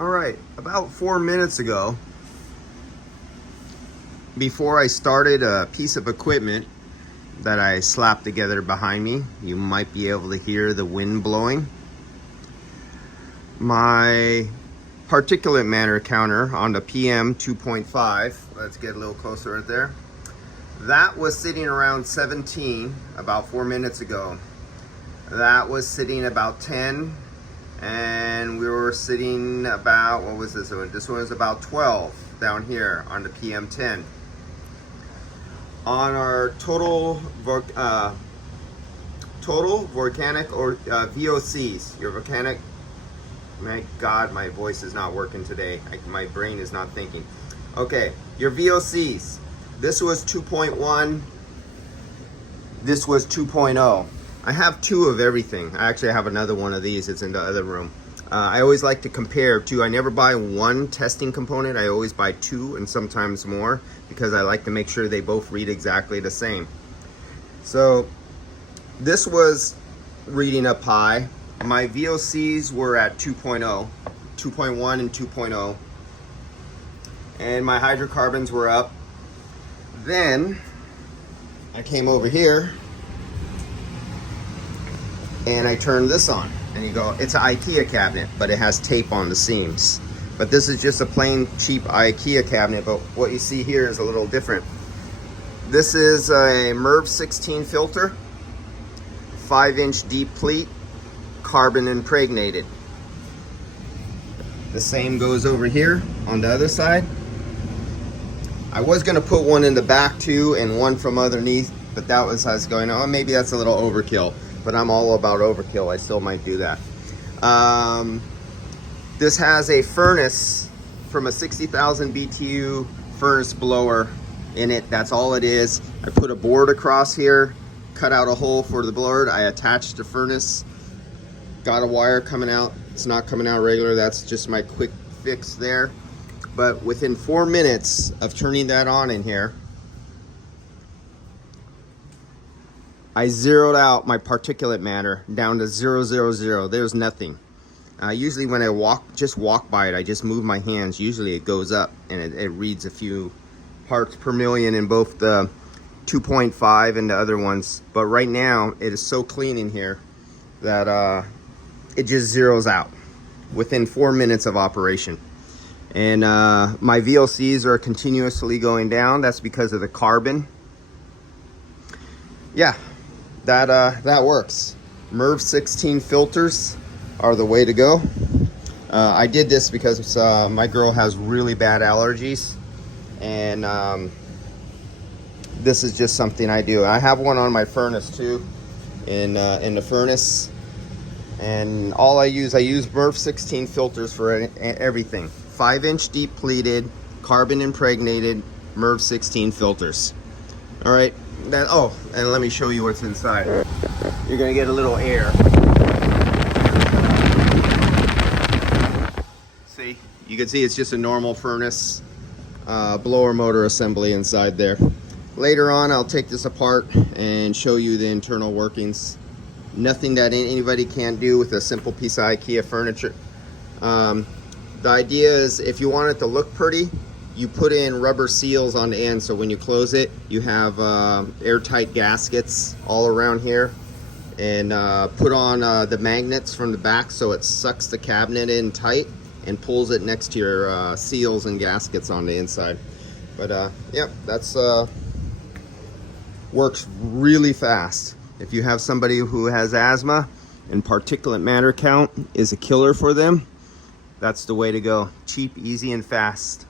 All right, about 4 minutes ago, before I started a piece of equipment that I slapped together behind me, you might be able to hear the wind blowing. My particulate matter counter on the PM 2.5, let's get a little closer right there. That was sitting around 17 about 4 minutes ago. That was sitting about 10, and we were sitting about, what was this one? This one was about 12 down here on the PM 10. On our total volcanic or VOCs, your volcanic, my God, my voice is not working today. My brain is not thinking. Okay, your VOCs. This was 2.1. This was 2.0. I have two of everything. I actually have another one of these. It's in the other room. I always like to compare two. I never buy one testing component. I always buy two and sometimes more because I like to make sure they both read exactly the same. So this was reading up high. My VOCs were at 2.0, 2.1 and 2.0. And my hydrocarbons were up. Then I came over here and I turned this on, and you go, it's an IKEA cabinet, but it has tape on the seams. But this is just a plain cheap IKEA cabinet, but what you see here is a little different. This is a MERV 16 filter, 5-inch deep pleat, carbon impregnated. The same goes over here on the other side. I was gonna put one in the back too and one from underneath, but that was, I was going, oh, maybe that's a little overkill. But I'm all about overkill. I still might do that. This has a furnace from a 60,000 BTU furnace blower in it. That's all it is. I put a board across here, cut out a hole for the blower. I attached the furnace, got a wire coming out. It's not coming out regular. That's just my quick fix there. But within 4 minutes of turning that on in here, I zeroed out my particulate matter down to 000. There's nothing. Usually when I just walk by it, I just move my hands. Usually it goes up and it reads a few parts per million in both the 2.5 and the other ones. But right now it is so clean in here that it just zeroes out within 4 minutes of operation. And my VOCs are continuously going down. That's because of the carbon. Yeah. That works. MERV 16 filters are the way to go. I did this because my girl has really bad allergies, and this is just something I do. I have one on my furnace too, in the furnace, and all I use MERV 16 filters for everything. 5-inch deep pleated, carbon impregnated MERV 16 filters. All right. Oh, and let me show you what's inside. You're gonna get a little air. See, you can see it's just a normal furnace blower motor assembly inside there. Later on, I'll take this apart and show you the internal workings. Nothing that anybody can't do with a simple piece of IKEA furniture. The idea is, if you want it to look pretty, you put in rubber seals on the end, so when you close it, you have airtight gaskets all around here, and put on the magnets from the back so it sucks the cabinet in tight and pulls it next to your seals and gaskets on the inside. But yep, that's works really fast. If you have somebody who has asthma and particulate matter count is a killer for them, that's the way to go. Cheap, easy, and fast.